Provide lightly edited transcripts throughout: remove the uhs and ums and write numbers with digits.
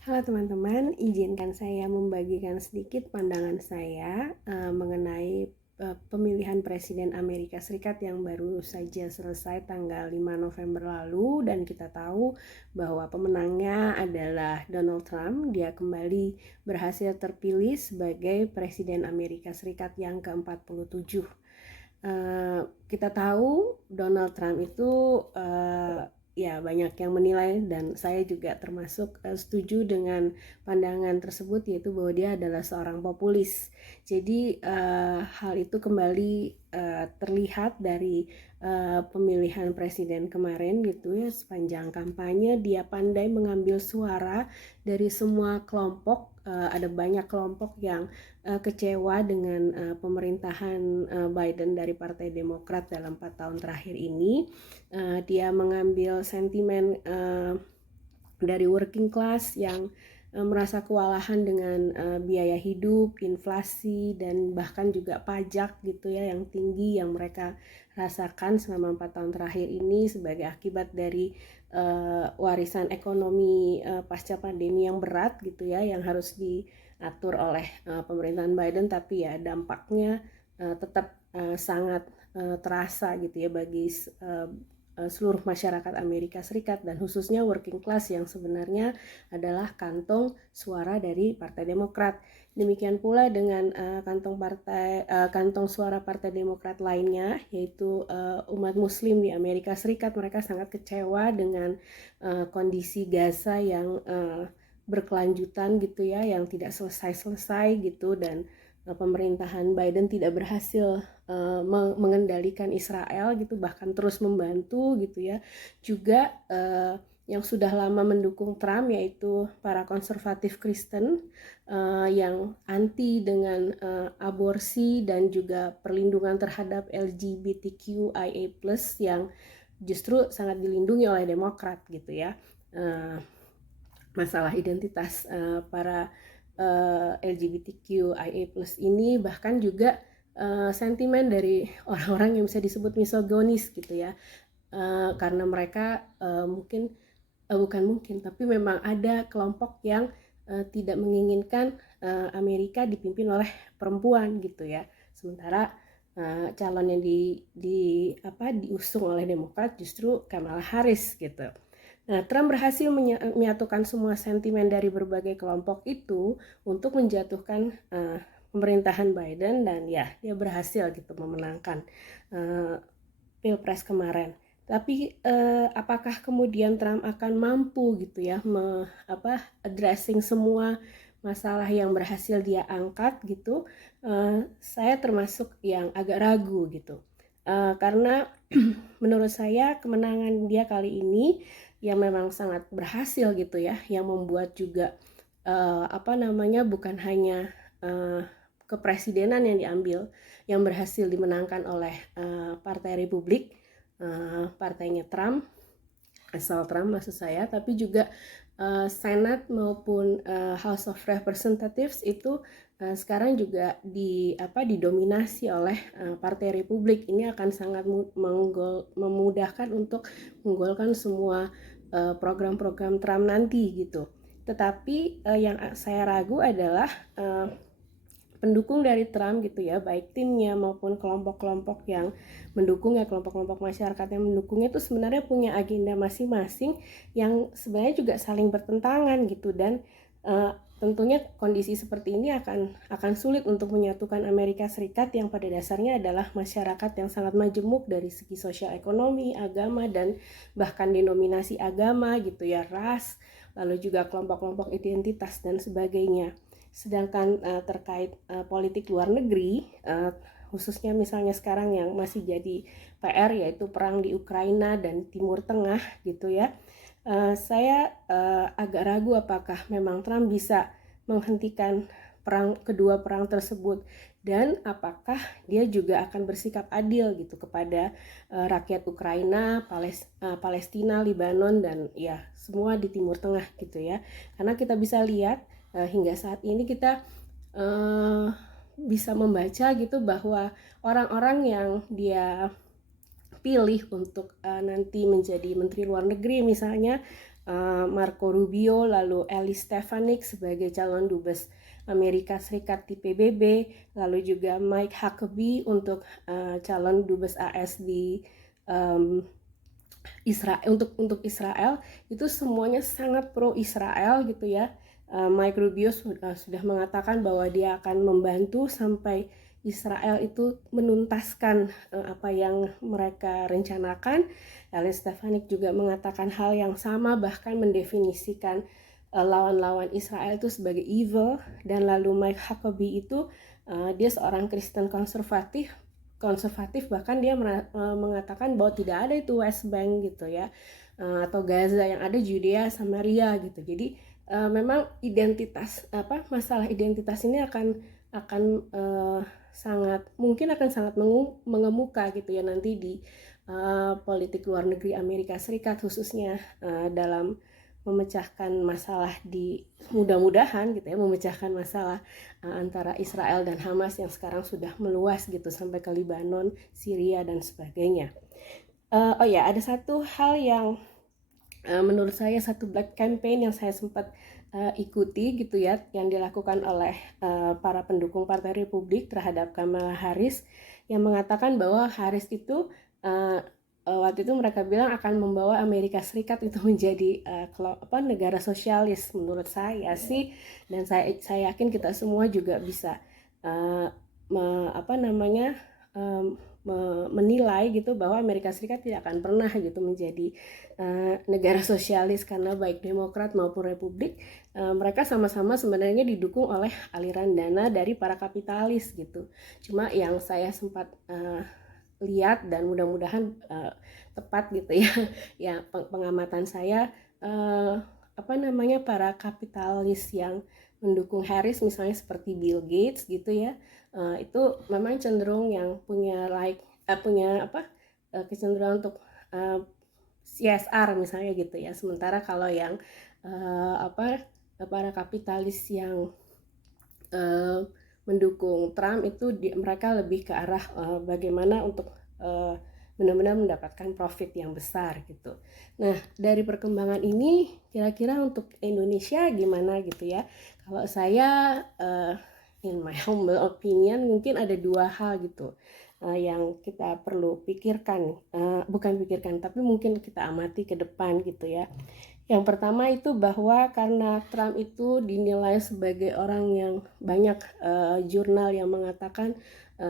Halo teman-teman, izinkan saya membagikan sedikit pandangan saya mengenai pemilihan Presiden Amerika Serikat yang baru saja selesai tanggal 5 November lalu, dan kita tahu bahwa pemenangnya adalah Donald Trump. Dia kembali berhasil terpilih sebagai Presiden Amerika Serikat yang ke-47. Kita tahu Donald Trump itu ya banyak yang menilai, dan saya juga termasuk setuju dengan pandangan tersebut, yaitu bahwa dia adalah seorang populis. Jadi hal itu kembali terlihat dari pemilihan presiden kemarin gitu ya. Sepanjang kampanye dia pandai mengambil suara dari semua kelompok. Ada banyak kelompok yang kecewa dengan pemerintahan Biden dari Partai Demokrat dalam 4 tahun terakhir ini. Dia mengambil sentimen dari working class yang merasa kewalahan dengan biaya hidup, inflasi, dan bahkan juga pajak gitu ya yang tinggi yang mereka rasakan selama 4 tahun terakhir ini sebagai akibat dari warisan ekonomi pasca pandemi yang berat gitu ya, yang harus diatur oleh pemerintahan Biden. Tapi ya dampaknya tetap sangat terasa gitu ya bagi seluruh masyarakat Amerika Serikat, dan khususnya working class yang sebenarnya adalah kantong suara dari Partai Demokrat. Demikian pula dengan kantong suara Partai Demokrat lainnya, yaitu umat Muslim di Amerika Serikat. Mereka sangat kecewa dengan kondisi Gaza yang berkelanjutan gitu ya, yang tidak selesai-selesai gitu, dan pemerintahan Biden tidak berhasil mengendalikan Israel gitu, bahkan terus membantu gitu ya. Juga yang sudah lama mendukung Trump, yaitu para konservatif Kristen yang anti dengan aborsi dan juga perlindungan terhadap LGBTQIA+ yang justru sangat dilindungi oleh Demokrat gitu ya. Masalah identitas para LGBTQIA+ ini, bahkan juga sentimen dari orang-orang yang bisa disebut misogonis gitu ya, karena mereka bukan mungkin, tapi memang ada kelompok yang tidak menginginkan Amerika dipimpin oleh perempuan gitu ya, sementara calon yang diusung oleh Demokrat justru Kamala Harris gitu. Nah, Trump berhasil menyatukan semua sentimen dari berbagai kelompok itu untuk menjatuhkan pemerintahan Biden, dan ya dia berhasil gitu memenangkan Pilpres kemarin. Tapi apakah kemudian Trump akan mampu gitu ya addressing semua masalah yang berhasil dia angkat gitu? Saya termasuk yang agak ragu gitu. Karena menurut saya kemenangan dia kali ini yang memang sangat berhasil gitu ya, yang membuat juga bukan hanya kepresidenan yang diambil, yang berhasil dimenangkan oleh Partai Republik, partainya Trump, asal Trump maksud saya, tapi juga Senat maupun House of Representatives itu sekarang juga didominasi oleh Partai Republik. Ini akan sangat memudahkan untuk menggolkan semua program-program Trump nanti gitu. Tetapi yang saya ragu adalah pendukung dari Trump gitu ya, baik timnya maupun kelompok-kelompok yang mendukungnya, kelompok-kelompok masyarakat yang mendukungnya itu sebenarnya punya agenda masing-masing yang sebenarnya juga saling bertentangan gitu. Dan tentunya kondisi seperti ini akan sulit untuk menyatukan Amerika Serikat yang pada dasarnya adalah masyarakat yang sangat majemuk dari segi sosial ekonomi, agama, dan bahkan denominasi agama gitu ya, ras, lalu juga kelompok-kelompok identitas dan sebagainya. Sedangkan terkait politik luar negeri, khususnya misalnya sekarang yang masih jadi PR, yaitu perang di Ukraina dan Timur Tengah gitu ya, saya agak ragu apakah memang Trump bisa menghentikan kedua perang tersebut, dan apakah dia juga akan bersikap adil gitu kepada rakyat Ukraina, Palestina, Libanon, dan ya semua di Timur Tengah gitu ya. Karena kita bisa lihat hingga saat ini kita bisa membaca gitu bahwa orang-orang yang dia pilih untuk nanti menjadi Menteri Luar Negeri misalnya, Marco Rubio, lalu Elise Stefanik sebagai calon dubes Amerika Serikat di PBB, lalu juga Mike Huckabee untuk calon dubes AS di Israel, untuk Israel, itu semuanya sangat pro Israel gitu ya. Mike Rubio sudah mengatakan bahwa dia akan membantu sampai Israel itu menuntaskan apa yang mereka rencanakan. Elise Stefanik juga mengatakan hal yang sama, bahkan mendefinisikan lawan-lawan Israel itu sebagai evil. Dan lalu Mike Huckabee itu dia seorang Kristen konservatif, bahkan dia mengatakan bahwa tidak ada itu West Bank gitu ya, atau Gaza, yang ada Judea Samaria gitu. Jadi memang masalah identitas ini akan sangat mengemuka gitu ya nanti di politik luar negeri Amerika Serikat, khususnya dalam memecahkan masalah mudah-mudahan gitu ya, memecahkan masalah antara Israel dan Hamas yang sekarang sudah meluas gitu sampai ke Lebanon, Syria dan sebagainya. Ada satu hal yang menurut saya, satu black campaign yang saya sempat ikuti gitu ya, yang dilakukan oleh para pendukung Partai Republik terhadap Kamala Harris, yang mengatakan bahwa Harris itu waktu itu mereka bilang akan membawa Amerika Serikat itu menjadi negara sosialis. Menurut saya sih, dan saya yakin kita semua juga bisa menilai gitu bahwa Amerika Serikat tidak akan pernah gitu menjadi negara sosialis, karena baik Demokrat maupun Republik mereka sama-sama sebenarnya didukung oleh aliran dana dari para kapitalis gitu. Cuma yang saya sempat lihat, dan mudah-mudahan tepat gitu ya, ya pengamatan saya, para kapitalis yang mendukung Harris misalnya seperti Bill Gates gitu ya, itu memang cenderung yang punya kecenderungan untuk CSR misalnya gitu ya. Sementara kalau yang para kapitalis yang mendukung Trump itu mereka lebih ke arah bagaimana untuk benar-benar mendapatkan profit yang besar gitu. Nah, dari perkembangan ini kira-kira untuk Indonesia gimana gitu ya. Kalau saya in my humble opinion mungkin ada dua hal gitu yang kita perlu tapi mungkin kita amati ke depan gitu ya. Yang pertama itu bahwa karena Trump itu dinilai sebagai orang yang banyak jurnal yang mengatakan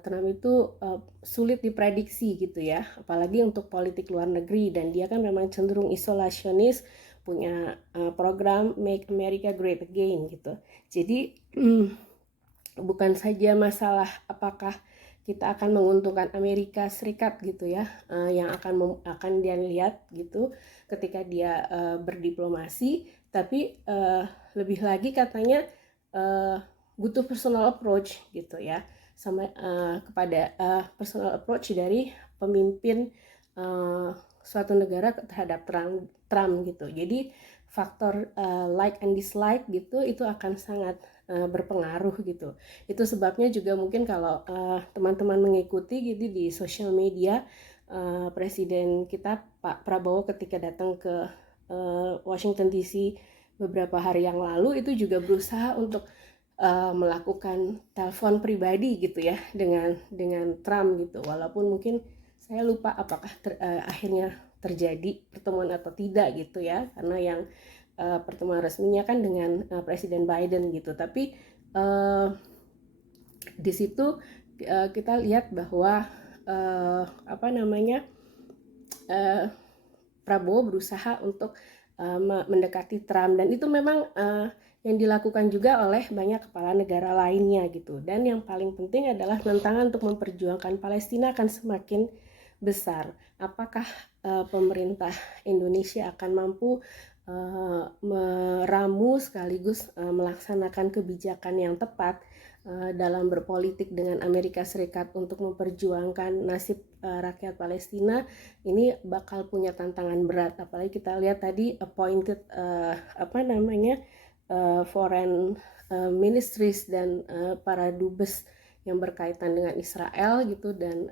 Trump itu sulit diprediksi gitu ya, apalagi untuk politik luar negeri, dan dia kan memang cenderung isolasionis, punya program Make America Great Again gitu. Jadi bukan saja masalah apakah kita akan menguntungkan Amerika Serikat gitu ya, yang akan dia lihat gitu ketika dia berdiplomasi, tapi lebih lagi katanya butuh personal approach gitu ya, sama kepada personal approach dari pemimpin suatu negara terhadap Trump gitu. Jadi faktor like and dislike gitu itu akan sangat berpengaruh gitu. Itu sebabnya juga mungkin kalau teman-teman mengikuti gitu di sosial media, Presiden kita Pak Prabowo ketika datang ke Washington DC beberapa hari yang lalu itu juga berusaha untuk melakukan telepon pribadi gitu ya dengan Trump gitu. Walaupun mungkin saya lupa apakah akhirnya terjadi pertemuan atau tidak gitu ya, karena yang pertemuan resminya kan dengan Presiden Biden gitu. Tapi di situ kita lihat bahwa Prabowo berusaha untuk mendekati Trump, dan itu memang yang dilakukan juga oleh banyak kepala negara lainnya gitu. Dan yang paling penting adalah tantangan untuk memperjuangkan Palestina akan semakin besar. Apakah pemerintah Indonesia akan mampu meramu sekaligus melaksanakan kebijakan yang tepat dalam berpolitik dengan Amerika Serikat untuk memperjuangkan nasib rakyat Palestina? Ini bakal punya tantangan berat, apalagi kita lihat tadi appointed foreign ministries dan para dubes yang berkaitan dengan Israel gitu, dan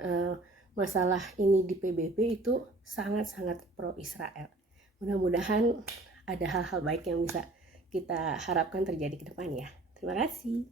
masalah ini di PBB itu sangat-sangat pro Israel. Mudah-mudahan ada hal-hal baik yang bisa kita harapkan terjadi ke depannya. Terima kasih.